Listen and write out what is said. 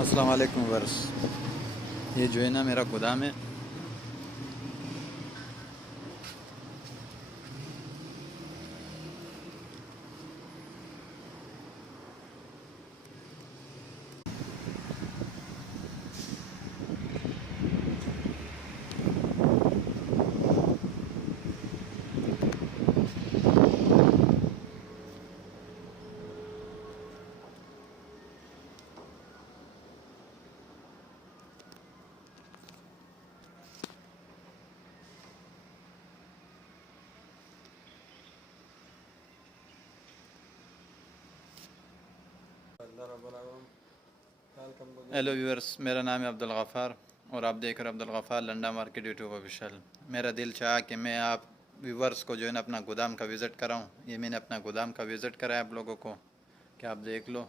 अस्सलाम वालेकुम वर्स। ये जो है ना मेरा गोदाम है। हेलो व्यूअर्स, मेरा नाम है अब्दुल गफ़ार और आप देख रहे हैं Abdul Ghaffar Landa market YouTube official. मेरा दिल चाहा कि मैं आप व्यूअर्स को जो है ना अपना गोदाम का विज़िट कराऊं। ये मैंने अपना गोदाम का विज़िट कराया आप लोगों को, कि आप देख लो